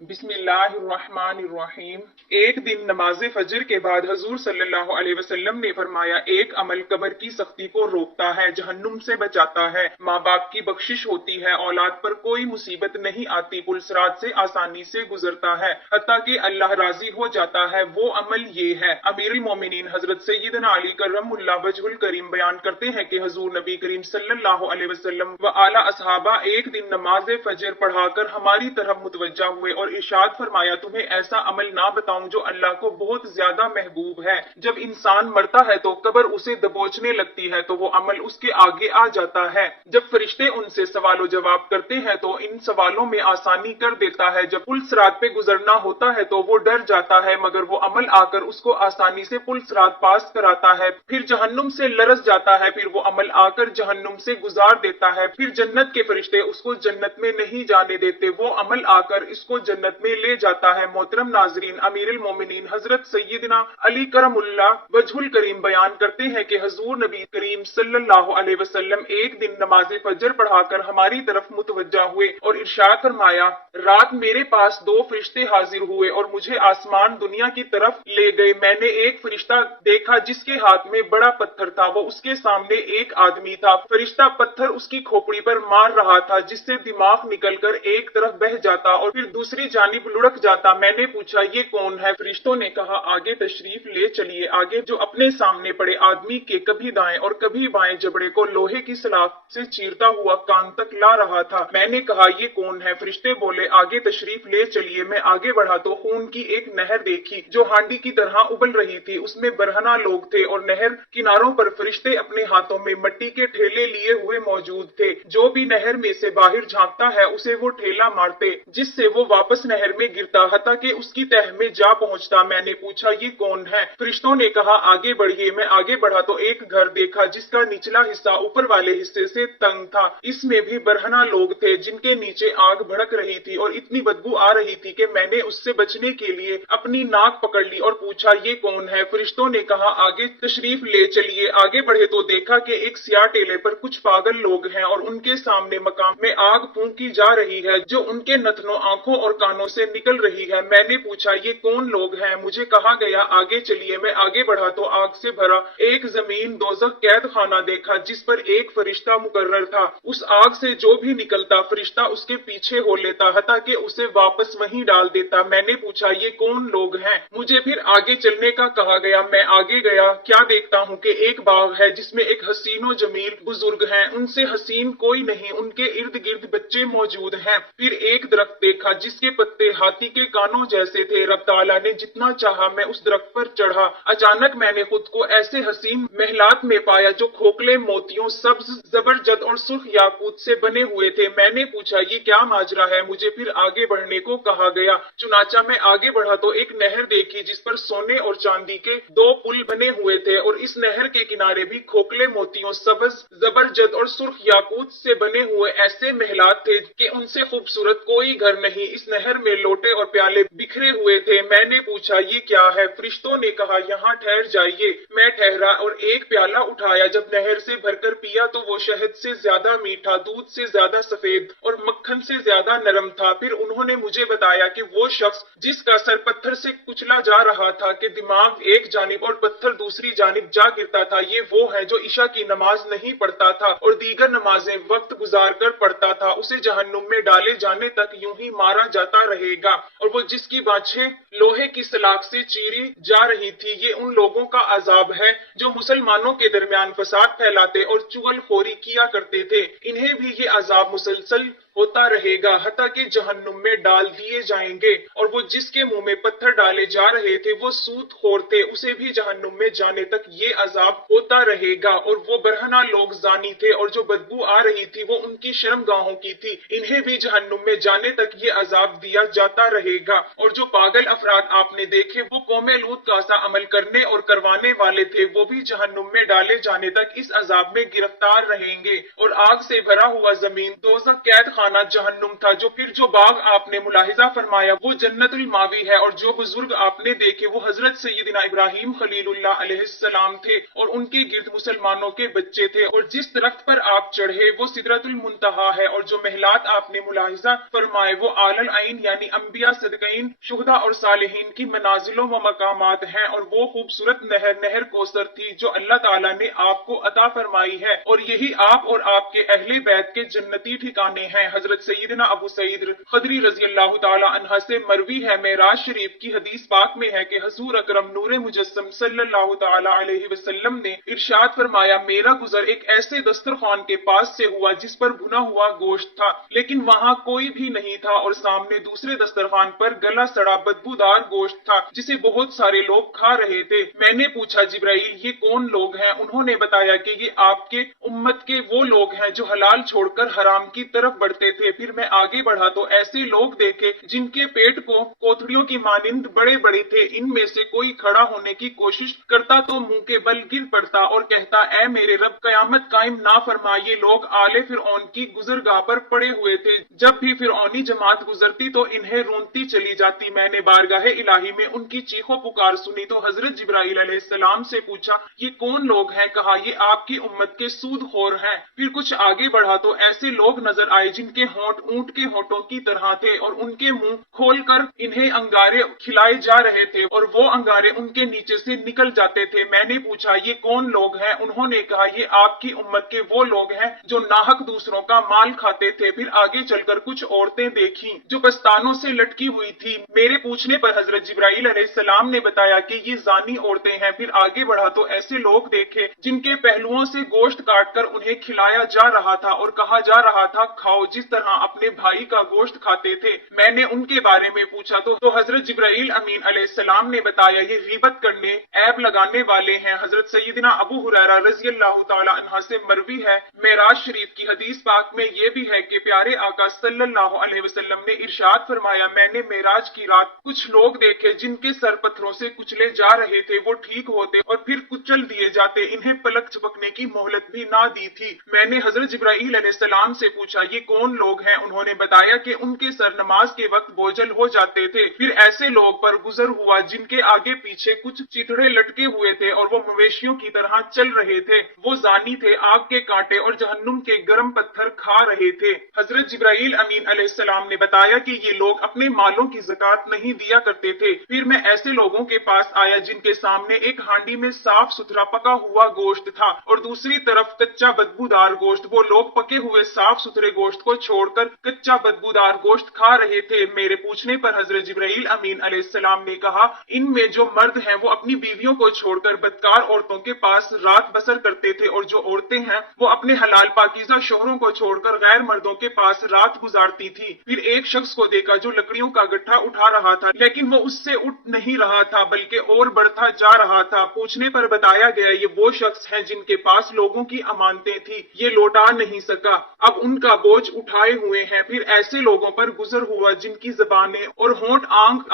बिस्मिल्लाहिर्रहमानिर्रहीम। एक दिन नमाज फजर के बाद हजूर सल्लल्लाहु अलैहि वसल्लम ने फरमाया, एक अमल कब्र की सख्ती को रोकता है, जहन्नुम से बचाता है, माँ बाप की बख्शिश होती है, औलाद पर कोई मुसीबत नहीं आती, पुल सिरात से आसानी से गुजरता है, हत्ता कि अल्लाह राजी हो जाता है। वो अमल ये है। अमीरुल मोमिनीन हजरत सैयदना अली करमुल्लाह वजहुल करीम बयान करते हैं कि हजूर नबी करीम सल्लल्लाहु अलैहि वसल्लम व आला असहाबा एक दिन नमाज फजर पढ़ाकर हमारी तरफ मुतवज्जा हुए और इरशाद फरमाया, तुम्हें ऐसा अमल ना बताऊं जो अल्लाह को बहुत ज्यादा महबूब है। जब इंसान मरता है तो कब्र उसे दबोचने लगती है तो वो अमल उसके आगे आ जाता है। जब फरिश्ते उनसे सवालों जवाब करते हैं तो इन सवालों में आसानी कर देता है। जब पुल सिरात पे गुजरना होता है तो वो डर जाता है, मगर वो अमल आकर उसको आसानी से पुल सिरात पास कराता है। फिर जहन्नुम से लरस जाता है, फिर वो अमल आकर जहन्नुम से गुजार देता है। फिर जन्नत के फरिश्ते उसको जन्नत में नहीं जाने देते, वो अमल आकर इसको जन्नत में ले जाता है। मोहतरम नाजरीन, अमीरुल मोमिनीन हजरत सैयदना अली करमुल्लाह वजहुल करीम बयान करते हैं कि हजूर नबी करीम सल्लल्लाहु अलैहि वसल्लम एक दिन नमाज फजर पढ़ाकर हमारी तरफ मुतवज्जा हुए और इरशाद फरमाया, रात मेरे पास दो फरिश्ते हाजिर हुए और मुझे आसमान दुनिया की तरफ ले गए। मैंने एक फरिश्ता देखा जिसके हाथ में बड़ा पत्थर था, वो उसके सामने एक आदमी था। फरिश्ता पत्थर उसकी खोपड़ी पर मार रहा था, जिससे दिमाग निकलकर एक तरफ बह जाता और फिर दूसरी जानिब लुढ़क जाता। मैंने पूछा, ये कौन है? फरिश्तों ने कहा, आगे तशरीफ ले चलिए। आगे जो अपने सामने पड़े आदमी के कभी दाएं और कभी बाएं जबड़े को लोहे की सलाख से चीरता हुआ कान तक ला रहा था। मैंने कहा, ये कौन है? फरिश्ते बोले, आगे तशरीफ ले चलिए। मैं आगे बढ़ा तो खून की एक नहर देखी जो हांडी की तरह उबल रही थी। उसमें बरहना लोग थे और नहर किनारों पर फरिश्ते अपने हाथों में मिट्टी के ठेले लिए हुए मौजूद थे। जो भी नहर में से बाहर झांकता है उसे वो ठेला मारते, जिससे वो वापस नहर में गिरता, हत्ता कि उसकी तह में जा पहुंचता। मैंने पूछा, ये कौन है? फरिश्तों ने कहा, आगे बढ़िए। मैं आगे बढ़ा तो एक घर देखा जिसका निचला हिस्सा ऊपर वाले हिस्से से तंग था। इसमें भी बरहना लोग थे जिनके नीचे आग भड़क रही थी और इतनी बदबू आ रही थी कि मैंने उससे बचने के लिए अपनी नाक पकड़ ली और पूछा, ये कौन है? फरिश्तों ने कहा, आगे तशरीफ ले चलिए। आगे बढ़े तो देखा कि एक सियाह टेले पर कुछ पागल लोग हैं और उनके सामने मकाम में आग फूंकी जा रही है जो उनके नथनों, आंखों और कानों से निकल रही है। मैंने पूछा, ये कौन लोग हैं? मुझे कहा गया, आगे चलिए। मैं आगे बढ़ा तो आग से भरा एक जमीन दोज़ख कैद खाना देखा जिस पर एक फरिश्ता मुकर्रर था। उस आग से जो भी निकलता फरिश्ता उसके पीछे हो लेता, हत्ता कि उसे वापस वहीं डाल देता। मैंने पूछा, ये कौन लोग हैं? मुझे फिर आगे चलने का कहा गया। मैं आगे गया, क्या देखता हूँ कि एक बाग है जिसमें एक हसीनो जमील बुजुर्ग हैं। उनसे हसीन कोई नहीं, उनके इर्द गिर्द बच्चे मौजूद हैं। फिर एक दरख्त देखा जिसके पत्ते हाथी के कानों जैसे थे। रब ताला ने जितना चाहा मैं उस दरख्त पर चढ़ा। अचानक मैंने खुद को ऐसे हसीन महलात में पाया जो खोखले मोतियों, सब्ज, जबरजद और सुर्ख याकूत से बने हुए थे। मैंने पूछा, ये क्या माजरा है? मुझे फिर आगे बढ़ने को कहा गया। चुनाचा मैं आगे बढ़ा तो एक नहर देखी जिस पर सोने और चांदी के दो पुल बने हुए थे और इस नहर के किनारे भी खोखले मोतियों, सब्ज, जबरजद और सुर्ख याकूत से बने हुए ऐसे महलात थे कि उनसे खूबसूरत कोई घर नहीं। इस नहर में लोटे और प्याले बिखरे हुए थे। मैंने पूछा, ये क्या है? फरिश्तों ने कहा, यहाँ ठहर जाइए। मैं ठहरा और एक प्याला उठाया। जब नहर से भरकर पिया तो वो शहद से ज्यादा मीठा, दूध से ज्यादा सफेद और मक्खन से ज्यादा नरम था। फिर उन्होंने मुझे बताया कि वो शख्स जिसका सर पत्थर से कुचला जा रहा था कि दिमाग एक जानिब और पत्थर दूसरी जानिब जा गिरता था, ये वो है जो ईशा की नमाज नहीं पढ़ता था और दीगर नमाजें वक्त गुजार कर पढ़ता था। उसे जहन्नुम में डाले जाने तक यूं ही मारा जाता रहेगा। और वो जिसकी बाछें लोहे की सलाख से चीरी जा रही थी, ये उन लोगों का अजाब है जो मुसलमानों के दरमियान फसाद फैलाते और चुगलखोरी किया करते थे। इन्हें भी ये अजाब मुसलसल होता रहेगा, हत्ता कि जहन्नुम में डाल दिए जाएंगे। और वो जिसके मुंह में पत्थर डाले जा रहे थे वो सूद खोर थे, उसे भी जहन्नुम में जाने तक ये अजाब होता रहेगा। और वो बरहना लोग जानी थे और जो बदबू आ रही थी वो उनकी शर्मगाहों की थी, इन्हें भी जहन्नुम में जाने तक ये अजाब दिया जाता रहेगा। और जो पागल अफराद आपने देखे वो कौमे लूत का सा अमल करने और करवाने वाले थे, वो भी जहन्नुम में डाले जाने तक इस अजाब में गिरफ्तार रहेंगे। और आग से भरा हुआ जमीन दोज़ख कैद खाना ठिकाना जहन्नुम था। जो बाग आपने मुलाहिजा फरमाया वो जन्नतुल मावी है, और जो बुजुर्ग आपने देखे वो हजरत सैयदना इब्राहिम खलीलुल्लाह अलैहिस्सलाम थे और उनके गिर्द मुसलमानों के बच्चे थे। और जिस दरख्त पर आप चढ़े वो सिदरतुल मुंतहा है, और जो महलात आपने मुलाहिजा फरमाए वो आलल आइन यानी अंबिया, सदकईन, शुहदा और सालिहीन की मनाजिलों व मकामात हैं। और वो खूबसूरत नहर कौसर थी जो अल्लाह ताला ने आपको अता फरमाई है, और यही आप और आपके अहले बैत के जन्नती ठिकाने हैं। हजरत सैयदना अबू सईद खदरी रजी अल्लाह ताला अन्हा से मरवी है, मेराज शरीफ की हदीस पाक में है कि हजूर अकरम नूरे मुजस्सम सल्लल्लाहु ताला अलैहि वसल्लम ने इरशाद फरमाया, मेरा गुजर एक ऐसे दस्तरखान के पास से हुआ जिस पर भुना हुआ गोश्त था, लेकिन वहां कोई भी नहीं था, और सामने दूसरे दस्तरखान पर गला सड़ा बदबूदार गोश्त था जिसे बहुत सारे लोग खा रहे थे। मैंने पूछा, जिब्राइल ये कौन लोग हैं? उन्होंने बताया कि ये आपके उम्मत के वो लोग हैं जो हलाल छोड़कर हराम की तरफ बढ़ते थे। फिर मैं आगे बढ़ा तो ऐसे लोग देखे जिनके पेट को कोथड़ियों की मानिंद बड़े बड़े थे। इनमें से कोई खड़ा होने की कोशिश करता तो मुंह के बल गिर पड़ता और कहता, ऐ मेरे रब कयामत कायम ना फरमा। ये लोग आले फिरौन की गुजरगाह पर पड़े हुए थे। जब भी फिरौनी जमात गुजरती तो इन्हें रोनती चली जाती। मैंने बारगाहे इलाही में उनकी चीखों पुकार सुनी तो हजरत जिब्राइल अलैहिस्सलाम से पूछा, ये कौन लोग हैं? कहा, ये आपकी उम्मत के सूदखोर हैं। फिर कुछ आगे बढ़ा तो ऐसे लोग नजर आए जिनके होंठ ऊंट के होंठों की तरह थे और उनके मुंह खोलकर इन्हें अंगारे खिलाए जा रहे थे और वो अंगारे उनके नीचे से निकल जाते थे। मैंने पूछा, ये कौन लोग हैं? उन्होंने कहा, ये आपकी उम्मत के वो लोग हैं जो नाहक दूसरों का माल खाते थे। फिर आगे चलकर कुछ औरतें देखी जो पस्तानों से लटकी हुई थी। मेरे पूछने पर हजरत जिब्राइल अलैहिस्सलाम ने बताया कि ये जानी औरतें हैं। फिर आगे बढ़ा तो ऐसे लोग देखे जिनके पहलुओं से गोश्त काटकर उन्हें खिलाया जा रहा था और कहा जा रहा था, खाओ, जिस तरह अपने भाई का गोश्त खाते थे। मैंने उनके बारे में पूछा तो हजरत जिब्राइल अमीन अलैहिस्सलाम ने बताया, ये गीबत करने, ऐब लगाने वाले हैं। हजरत सैयदना अबू हुरैरा रज़ी अल्लाह तआला अन्हा से मरवी है, मेराज शरीफ की हदीस पाक में ये भी है कि प्यारे आका सल्लल्लाहु अलैहि वसल्लम ने इरशाद फरमाया, मैंने मेराज की रात कुछ लोग देखे जिनके सर पत्थरों से कुचले जा रहे थे। वो ठीक होते और फिर कुचल दिए जाते, इन्हें पलक झपकने की मोहलत भी ना दी थी। मैंने हजरत जिब्राइल अलैहिस्सलाम से पूछा, ये कौन लोग हैं? उन्होंने बताया कि उनके सर नमाज के वक्त बोझल हो जाते थे। फिर ऐसे लोग पर गुजर हुआ जिनके आगे पीछे कुछ चिथड़े लटके हुए थे और वो मवेशियों की तरह चल रहे थे। वो जानी थे, आग के कांटे और जहन्नुम के गर्म पत्थर खा रहे थे। हजरत जिब्राइल अमीन अलैहिस्सलाम ने बताया कि ये लोग अपने मालों की ज़कात नहीं दिया करते थे। फिर मैं ऐसे लोगों के पास आया जिनके सामने एक हांडी में साफ सुथरा पका हुआ गोश्त था और दूसरी तरफ कच्चा बदबूदार गोश्त। वो लोग पके हुए साफ सुथरे गोश्त को छोड़कर कच्चा बदबूदार गोश्त खा रहे थे। मेरे पूछने पर हजरत जिब्राइल अमीन अलैहिस्सलाम ने कहा, इनमें जो मर्द हैं वो अपनी बीवियों को छोड़कर बदकार औरतों के पास रात बसर करते थे, और जो औरतें हैं वो अपने हलाल पाकीज़ा शोहरों को छोड़कर गैर मर्दों के पास रात गुजारती थी। फिर एक शख्स को देखा जो लकड़ियों का गट्ठा उठा रहा था, लेकिन वो उससे उठ नहीं रहा था बल्कि और बढ़ता जा रहा था। पूछने पर बताया गया, ये वो शख्स हैं जिनके पास लोगों की अमानतें थी, ये लौटा नहीं सका, अब उनका बोझ उठाए हुए हैं। फिर ऐसे लोगों पर गुजर हुआ जिनकी ज़बानें और होंठ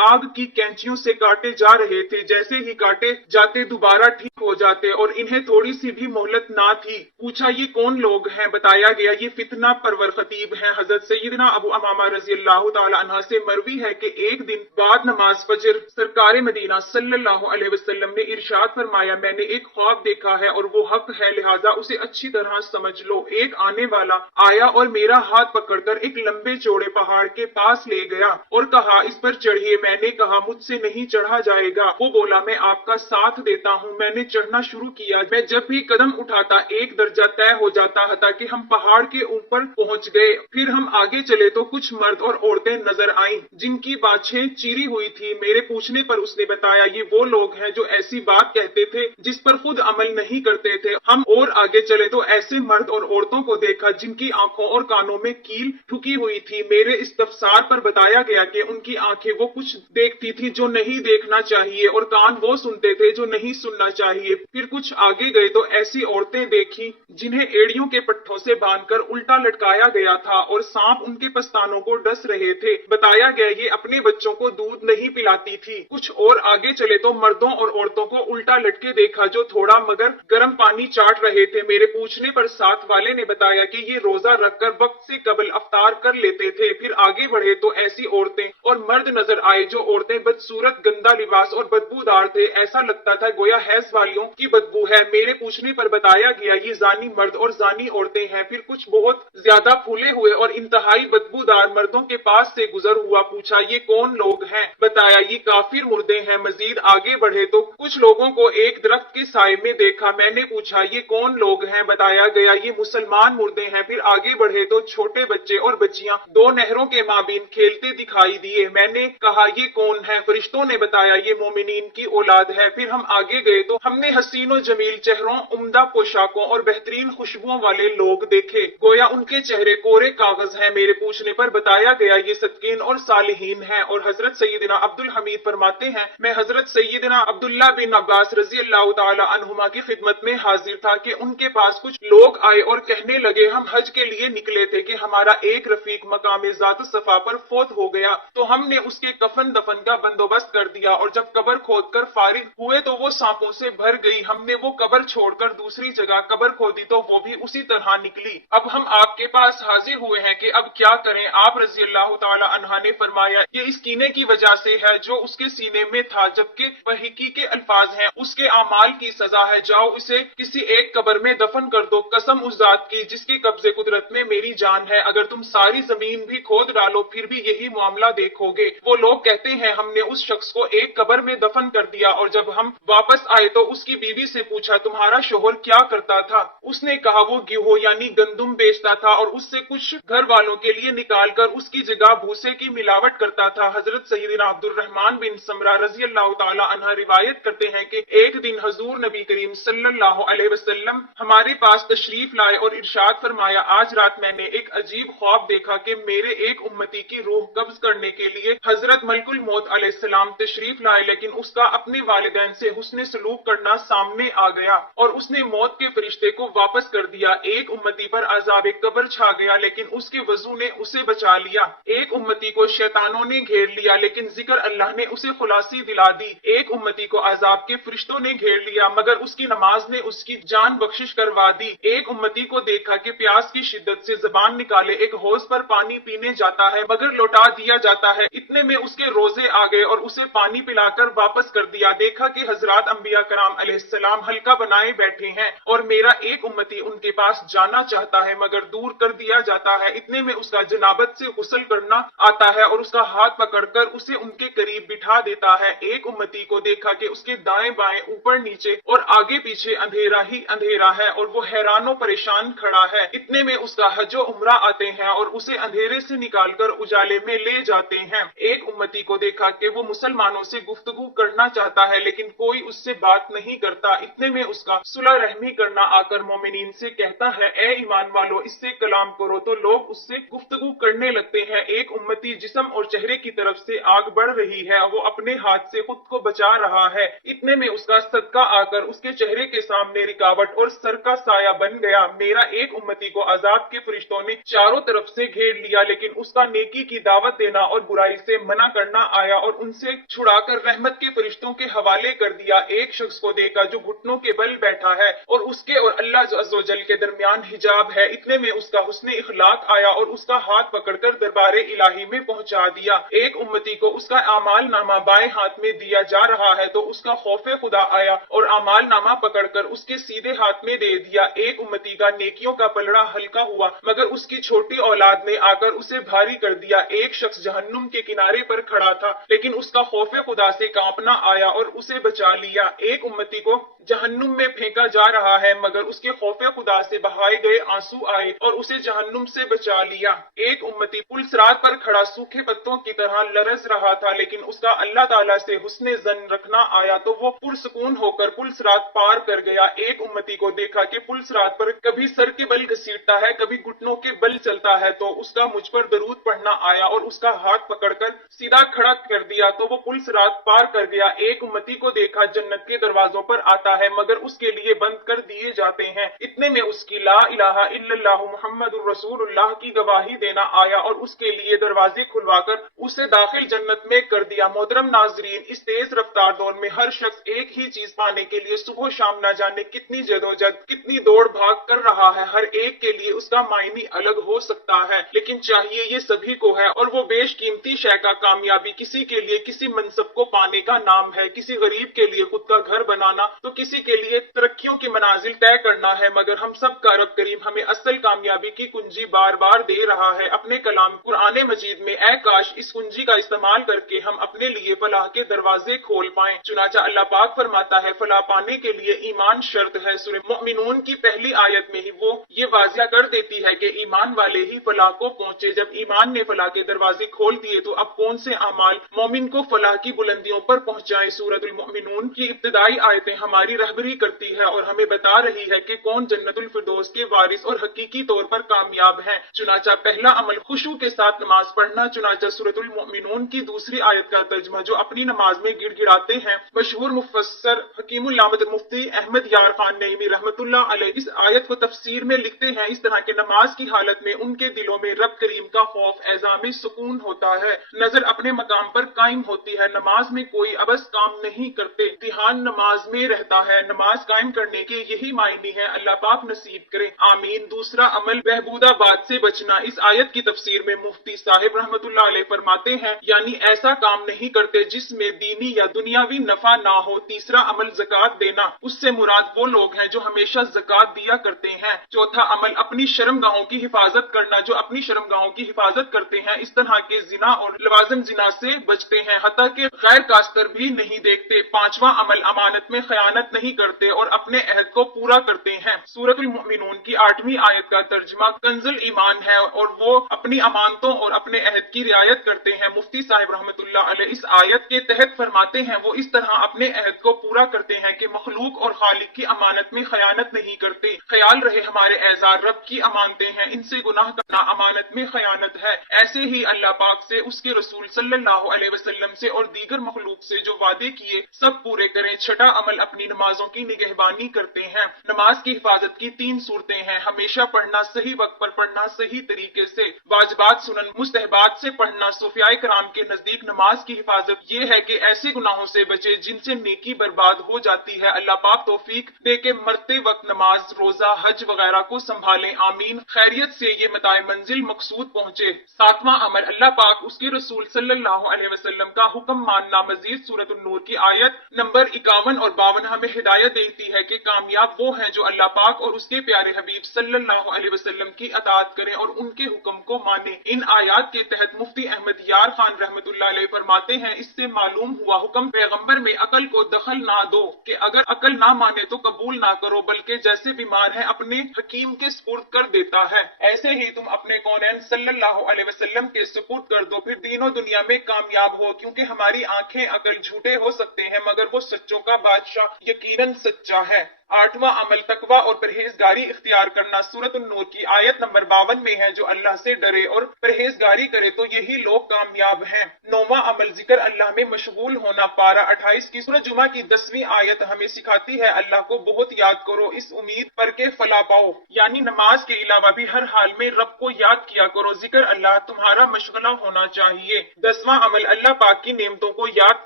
आग की कैंचियों से काटे जा रहे थे, जैसे ही काटे जाते दोबारा ठीक हो जाते और इन्हें थोड़ी सी भी मोहलत ना थी। पूछा, ये कौन लोग हैं? बताया गया, ये फितना परवर खतीब हैं। हजरत सैयदना अबू अमामा रज़ी अल्लाह तआला अन्हा से मरवी है कि एक दिन बाद नमाज फजर सरकार मदीना सल्लल्लाहु अलैहि वसल्लम ने इरशाद फरमाया, मैंने एक ख्वाब देखा है और वो हक है, लिहाजा उसे अच्छी तरह समझ लो। एक आने वाला आया और मेरा हाथ पकड़कर एक लंबे चौड़े पहाड़ के पास ले गया और कहा, इस पर चढ़िए। मैंने कहा, मुझसे नहीं चढ़ा जाएगा। वो बोला, मैं आपका साथ देता हूँ। मैंने चढ़ना शुरू किया। मैं जब भी कदम उठाता एक दर्जा तय हो जाता था कि हम पहाड़ के ऊपर पहुंच गए। फिर हम आगे चले तो कुछ मर्द और औरतें नजर आईं जिनकी बाछें चीरी हुई थी। मेरे पूछने पर उसने बताया, ये वो लोग हैं जो ऐसी बात कहते थे जिस पर खुद अमल नहीं करते थे। हम और आगे चले तो ऐसे मर्द और औरतों को देखा जिनकी आंखों और कानों में कील ठुकी हुई थी। मेरे इस्तफसार पर बताया गया कि उनकी आंखें वो कुछ देखती थी जो नहीं देखना चाहिए और कान वो सुनते थे जो नहीं सुनना चाहिए। چاہیے۔ پھر کچھ آگے گئے تو ایسی عورتیں دیکھی جنہیں ایڑیوں کے پٹھوں سے باندھ کر الٹا لٹکایا گیا تھا اور سانپ ان کے پستانوں کو ڈس رہے تھے۔ بتایا گیا یہ اپنے بچوں کو دودھ نہیں پلاتی تھی۔ کچھ اور آگے چلے تو مردوں اور عورتوں کو الٹا لٹکے دیکھا جو تھوڑا مگر گرم پانی چاٹ رہے تھے۔ میرے پوچھنے پر ساتھ والے نے بتایا کہ یہ روزہ رکھ کر وقت سے قبل افطار کر لیتے تھے۔ پھر آگے بڑھے تو ایسی عورتیں اور مرد نظر آئے جو عورتیں بدصورت، گندا لباس اور بدبودار تھے، ایسا لگتا تھا گویا حیض والیوں کی بدبو ہے۔ میرے پوچھنے پر بتایا گیا یہ زانی مرد اور زانی عورتیں ہیں۔ پھر کچھ بہت زیادہ پھولے ہوئے اور انتہائی بدبودار مردوں کے پاس سے گزر ہوا۔ پوچھا یہ کون لوگ ہیں؟ بتایا یہ کافر مردے ہیں۔ مزید آگے بڑھے تو کچھ لوگوں کو ایک درخت کے سائے میں دیکھا۔ میں نے پوچھا یہ کون لوگ ہیں؟ بتایا گیا یہ مسلمان مردے ہیں۔ پھر آگے بڑھے تو چھوٹے بچے اور بچیاں دو نہروں کے مابین کھیلتے دکھائی دیے۔ میں نے کہا یہ کون ہے؟ فرشتوں نے بتایا یہ مومنین کی اولاد ہے۔ پھر ہم آگے گئے تو ہم نے حسین و جمیل چہروں، عمدہ پوشاکوں اور بہترین خوشبوؤں والے لوگ دیکھے گویا ان کے چہرے کورے کاغذ ہیں۔ میرے پوچھنے پر بتایا گیا یہ صدقین اور صالحین ہیں۔ اور حضرت سیدنا عبد الحمید فرماتے ہیں میں حضرت سیدنا عبداللہ بن عباس رضی اللہ تعالی عنہما کی خدمت میں حاضر تھا کہ ان کے پاس کچھ لوگ آئے اور کہنے لگے ہم حج کے لیے نکلے تھے کہ ہمارا ایک رفیق مقام ذات صفا پر فوت ہو گیا تو ہم نے اس کے کفن دفن کا بندوبست کر دیا اور جب قبر کھود کر فارغ ہوئے تو وہ سانپوں سے بھر گئی۔ ہم نے وہ قبر چھوڑ کر دوسری جگہ قبر کھودی تو وہ بھی اسی طرح نکلی۔ اب ہم آپ کے پاس حاضر ہوئے ہیں کہ اب کیا کریں؟ آپ رضی اللہ تعالی عنہ نے فرمایا یہ اس کینے کی وجہ سے ہے جو اس کے سینے میں تھا، جبکہ بحقی کے الفاظ ہیں اس کے اعمال کی سزا ہے، جاؤ اسے کسی ایک قبر میں دفن کر دو۔ قسم اس ذات کی جس کے قبضے قدرت میں میری جان ہے، اگر تم ساری زمین بھی کھود ڈالو پھر بھی یہی معاملہ دیکھو گے۔ وہ لوگ کہتے ہیں ہم نے اس شخص کو ایک قبر میں دفن کر دیا اور جب ہم واپس آئے تو اس کی بیوی سے پوچھا تمہارا شوہر کیا کرتا تھا؟ اس نے کہا وہ گیہوں یعنی گندم بیچتا تھا اور اس سے کچھ گھر والوں کے لیے نکال کر اس کی جگہ بھوسے کی ملاوٹ کرتا تھا۔ حضرت سیدنا عبد الرحمن بن سمرہ رضی اللہ تعالی عنہ روایت کرتے ہیں کہ ایک دن حضور نبی کریم صلی اللہ علیہ وسلم ہمارے پاس تشریف لائے اور ارشاد فرمایا آج رات میں نے ایک عجیب خواب دیکھا کہ میرے ایک امتی کی روح قبض کرنے کے لیے حضرت ملک الموت علیہ السلام تشریف لائے، لیکن اس کا اپنے والدین سے حسن سلوک کرنا سامنے آ گیا اور اس نے موت کے فرشتے کو واپس کر دیا۔ ایک امتی پر عذاب قبر چھا گیا لیکن اس کے وضو نے اسے بچا لیا۔ ایک امتی کو شیطانوں نے گھیر لیا لیکن ذکر اللہ نے اسے خلاصی دلا دی۔ ایک امتی کو عذاب کے فرشتوں نے گھیر لیا مگر اس کی نماز نے اس کی جان بخشش کروا دی۔ ایک امتی کو دیکھا کہ پیاس کی شدت سے زبان نکالے ایک حوض پر پانی پینے جاتا ہے مگر لوٹا دیا جاتا ہے، اتنے میں اس کے روزے آ گئے اور اسے پانی پلا کر واپس کر دیا۔ دیکھا کہ حضرات انبیاء کرام علیہ السلام حلقہ بنائے بیٹھے ہیں اور میرا ایک امتی ان کے پاس جانا چاہتا ہے مگر دور کر دیا جاتا ہے، اتنے میں اس کا جنابت سے غسل کرنا آتا ہے اور اس کا ہاتھ پکڑ کر اسے ان کے قریب بٹھا دیتا ہے۔ ایک امتی کو دیکھا کہ اس کے دائیں بائیں اوپر نیچے اور آگے پیچھے اندھیرا ہی اندھیرا ہے اور وہ حیران و پریشان کھڑا ہے، اتنے میں اس کا حج و عمرہ آتے ہیں اور اسے اندھیرے سے نکال کر اجالے میں لے جاتے ہیں۔ ایک امتی کو دیکھا کہ وہ مسلمانوں سے گفتگو کرنا چاہتا ہے لیکن کوئی اس سے بات نہیں کرتا، اتنے میں اس کا صلح رحمی کرنا آ کر مومنین سے کہتا ہے اے ایمان والو اس سے کلام کرو تو لوگ اس سے گفتگو کرنے لگتے ہیں۔ ایک امتی جسم اور چہرے کی طرف سے آگ بڑھ رہی ہے، وہ اپنے ہاتھ سے خود کو بچا رہا ہے، اتنے میں اس کا صدقہ آ کر اس کے چہرے کے سامنے رکاوٹ اور سر کا سایہ بن گیا۔ میرا ایک امتی کو عذاب کے فرشتوں نے چاروں طرف سے گھیر لیا لیکن اس کا نیکی کی دعوت دینا اور برائی سے منع کرنا آیا اور ان سے چھڑا کر رحمت کے فرشتوں کے حوالے کر دیا۔ ایک شخص کو دیکھا جو گھٹنوں کے بل بیٹھا ہے اور اس کے اور اللہ عز و جل کے درمیان حجاب ہے، اتنے میں اس کا حسن اخلاق آیا اور اس کا ہاتھ پکڑ کر دربار الہی میں پہنچا دیا۔ ایک امتی کو اس کا اعمال نامہ بائیں ہاتھ میں دیا جا رہا ہے تو اس کا خوف خدا آیا اور اعمال نامہ پکڑ کر اس کے سیدھے ہاتھ میں دے دیا۔ ایک امتی کا نیکیوں کا پلڑا ہلکا ہوا مگر اس کی چھوٹی اولاد نے آ کر اسے بھاری کر دیا۔ ایک شخص جہنم کے کنارے پر کھڑا تھا لیکن اس کا خوف خدا سے کانپنا آیا اور اسے بچا لیا۔ ایک امتی کو جہنم میں پھینکا جا رہا ہے مگر اس کے خوف خدا سے بہائے گئے آنسو آئے اور اسے جہنم سے بچا لیا۔ ایک امتی پل صراط پر کھڑا سوکھے پتوں کی طرح لرز رہا تھا لیکن اس کا اللہ تعالیٰ سے حسن ظن رکھنا آیا تو وہ پرسکون ہو کر پل صراط پار کر گیا۔ ایک امتی کو دیکھا کہ پل صراط پر کبھی سر کے بل گھسیٹتا ہے کبھی گھٹنوں کے بل چلتا ہے تو اس کا مجھ پر درود پڑھنا آیا اور اس کا ہاتھ پکڑ کر سیدھا کھڑا کر دیا تو وہ پل صراط پار کر گیا۔ ایک امتی کو دیکھا جنت کے دروازے दरवाजों पर आता है मगर उसके लिए बंद कर दिए जाते हैं। इतने में उसकी ला इलाहा इल्लल्लाह मुहम्मदुर रसूलुल्लाह की गवाही देना आया और उसके लिए दरवाजे खुलवाकर उसे दाखिल जन्नत में कर दिया। मोहतरम नाजरीन, इस तेज रफ्तार दौर में हर शख्स एक ही चीज पाने के लिए सुबह शाम न जाने कितनी जदोजहद, कितनी दौड़ भाग कर रहा है। हर एक के लिए उसका मायने अलग हो सकता है, लेकिन चाहिए ये सभी को है, और वो बेशकीमती शय का कामयाबी किसी के लिए किसी मनसब को पाने का नाम है, किसी गरीब के लिए खुद का घर बनाना, तो किसी के लिए तरक्कियों की मनाजिल तय करना है। मगर हम सब का रब करीम हमें असल कामयाबी की कुंजी बार बार दे रहा है अपने कलाम कुरान मजीद में। ऐ काश इस कुंजी का इस्तेमाल करके हम अपने लिए फलाह के दरवाजे खोल पाएं। चुनाचा अल्लाह पाक फरमाता है, फलाह पाने के लिए ईमान शर्त है। सूरह मोमिनून की पहली आयत में ही वो ये वाजिया कर देती है कि ईमान वाले ही फलाह को पहुंचे। जब ईमान ने फलाह के दरवाजे खोल दिए तो अब कौन से अमाल मोमिन को फलाह की बुलंदियों पर पहुंचाए। सूरतुल मोमिनून की इब्तिदाई आयतें हमारी रहबरी करती है और हमें बता रही है कि कौन जन्नतुल फिरदौस के वारिस और हकीकी तौर पर कामयाब हैं। चुनाचा पहला अमल खुशू के साथ नमाज पढ़ना। चुनाचा सूरतुल मोमिनून की दूसरी आयत का तर्जुमा जो अपनी नमाज में गिड़गिड़ाते हैं, मशहूर मुफस्सर हकीमुल्लामद मुफ्ती अहमद यार खान नईमी रहमतुल्लाह अलैह इस आयत को तफसीर में लिखते हैं, इस तरह के नमाज की हालत में उनके दिलों में रब करीम का खौफ एजाम सुकून होता है, नजर अपने मकाम पर कायम होती है, नमाज में कोई अबस काम नहीं करते, ध्यान नमाज में रहता है। नमाज कायम करने के यही मायने हैं, अल्लाह पाक नसीब करे, आमीन। दूसरा अमल बहबूदाबाद से बचना। इस आयत की तफसीर में मुफ्ती साहिब रहमतुल्लाह अलैह फरमाते हैं, यानी ऐसा काम नहीं करते जिसमें दीनी या दुनियावी नफा ना हो। तीसरा अमल ज़कात देना, उससे मुराद वो लोग हैं जो हमेशा ज़कात दिया करते हैं। चौथा अमल अपनी शर्मगाहों की हिफाजत करना, जो अपनी शर्मगाहों की हिफाजत करते हैं इस तरह के जिना और लवाज़िम जिना से बचते हैं, हत्ता के गैर कास्तर भी नहीं देखते। पांचवा अमल अमानत में खयानत नहीं करते और अपने अहद को पूरा करते हैं। सूरतुल मोमिनून की 8वीं आयत का तर्जुमा कंजुल ईमान है और वो अपनी अमानतों और अपने अहद की रियायत करते हैं। मुफ्ती साहिब रहमतुल्लाह अलैह इस आयत के तहत फरमाते हैं, वो इस तरह अपने अहद को पूरा करते हैं कि मखलूक और खालिक की अमानत में खयानत नहीं करते। ख्याल रहे हमारे एजार रब की अमानतें हैं, इनसे गुनाह करना अमानत में खयानत है। ऐसे ही अल्लाह पाक से, उसके रसूल सल्लल्लाहु अलैहि वसल्लम से और दीगर मखलूक से जो वादे किए सब पूरे करें। छठा अमल अपनी नमाजों की निगहबानी करते हैं। नमाज की हिफाजत की 3 सूरतें हैं, हमेशा पढ़ना, सही वक्त पर पढ़ना, सही तरीके से, वाजिबात सुनन मुस्तहबात से पढ़ना। सूफियाए कराम के नजदीक नमाज की हिफाजत ये है कि ऐसे गुनाहों से बचे जिनसे नेकी बर्बाद हो जाती है। अल्लाह पाक तौफीक दे के मरते वक्त नमाज, रोजा, हज वगैरह को संभालें, आमीन। खैरियत से ये मताए मंजिल मकसूद पहुंचे। 7वां अमल अल्लाह पाक उसके रसूल सल्लल्लाहु अलैहि वसल्लम का हुक्म मानना। मजीद सूरत नूर की आयत नंबर 51 और 52 हमें हिदायत देती है कि कामयाब वो हैं जो अल्लाह पाक और उसके प्यारे हबीब सल्लल्लाहु अलैहि वसल्लम की अताअत करें और उनके हुक्म को माने। इन आयात के तहत मुफ्ती अहमद यार खान रहमतुल्लाह अलैह फरमाते हैं, इससे मालूम हुआ हुक्म पैगंबर में अकल को दखल ना दो कि अगर अकल ना माने तो कबूल ना करो, बल्कि जैसे बीमार है अपने हकीम के सुपुर्द कर देता है, ऐसे ही तुम अपने कौनैन सल्लल्लाहु अलैहि वसल्लम के सुपुर्द कर दो, फिर दीनों दुनिया में कामयाब हो। क्योंकि हमारी आंखें अकल झूठे हो सकते हैं मगर वो सच्चों का बादशाह यकीनन सच्चा है। 8वां अमल तकवा और परहेजगारी इख्तियार करना। सूरत नूर की आयत नंबर 52 में है, जो अल्लाह से डरे और परहेजगारी करे तो यही लोग कामयाब हैं। 9वां अमल जिक्र अल्लाह में मशगूल होना। पारा 28 की सूरह जुमा की 10वीं आयत हमें सिखाती है, अल्लाह को बहुत याद करो इस उम्मीद पर के फला पाओ, यानी नमाज के अलावा भी हर हाल में रब को याद किया करो। जिक्र अल्लाह तुम्हारा मशगला होना चाहिए। 10वां अमल अल्लाह पाक की नेमतों को याद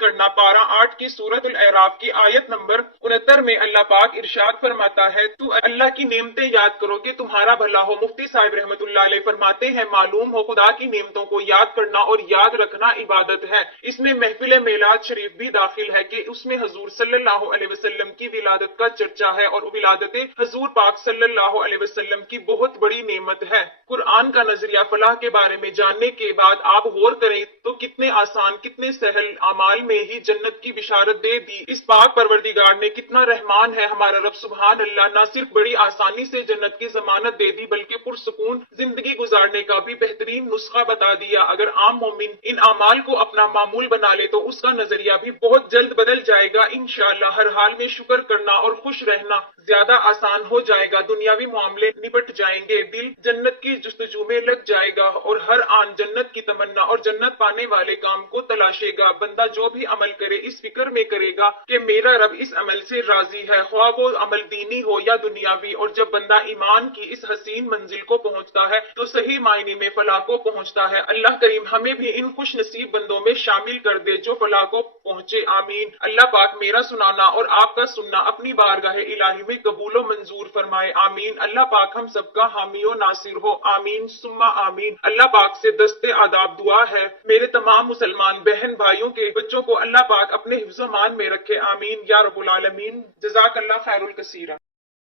करना। पारा 8 की सूरत अल अराफ की आयत नंबर 69 में अल्लाह पाक इरशाद फरमाता है, तू अल्लाह की नेमतें याद करो कि तुम्हारा भला हो। मुफ्ती साहिब रहमतुल्लाह अलैह फरमाते हैं, मालूम हो खुदा की नेमतों को याद करना और याद रखना इबादत है। इसमें महफिल मेलाद शरीफ भी दाखिल है कि उसमें हजूर सल्लल्लाहु अलैहि वसल्लम की विलादत का चर्चा है और विलादत हजूर पाक सल्लल्लाहु अलैहि वसल्लम की बहुत बड़ी नेमत है। कुरान का नजरिया फलाह के बारे में जानने के बाद आप गौर करें तो कितने आसान, कितने सहल अमाल में ही जन्नत की बिशारत दे दी। इस पाक परवरदिगार ने कितना रहमान है, हमारा रब सुभान अल्लाह न सिर्फ बड़ी आसानी से जन्नत की जमानत दे दी बल्कि पुरसुकून जिंदगी गुजारने का भी बेहतरीन नुस्खा बता दिया। अगर आम मोमिन इन अमाल को अपना मामूल बना ले तो उसका नजरिया भी बहुत जल्द बदल जाएगा। इंशाअल्लाह हर हाल में शुक्र करना और खुश रहना ज्यादा आसान हो जाएगा। दुनियावी मामले निपट जाएंगे, दिल जन्नत की जुस्तजू में लग जाएगा और हर आन जन्नत की तमन्ना और जन्नत पाने वाले काम को तलाशेगा। बंदा जो भी अमल करे इस फिक्र में करेगा कि मेरा रब इस अमल से राजी है, ख्वाह वो अमल दीनी हो या दुनियावी। और जब बंदा ईमान की इस हसीन मंजिल को पहुंचता है तो सही मायने में फलाह को पहुंचता है। अल्लाह करीम हमें भी इन खुश नसीब बंदों में शामिल कर दे जो फलाह को पहुंचे। आमीन। अल्लाह पाक मेरा सुनाना और आपका सुनना अपनी बारगाह इलाही में कबूलो मंजूर फरमाए। आमीन। अल्लाह पाक हम सबका हामी और नासिर हो। आमीन सुम्मा आमीन। अल्लाह पाक से दस्ते आदाब दुआ है मेरे तमाम मुसलमान बहन भाइयों के बच्चों को अल्लाह पाक अपने हिफ्ज़-ओ-मान में रखे। आमीन या रब्बुल आलमीन। जज़ाकल्लाह खैरुल कसीरा।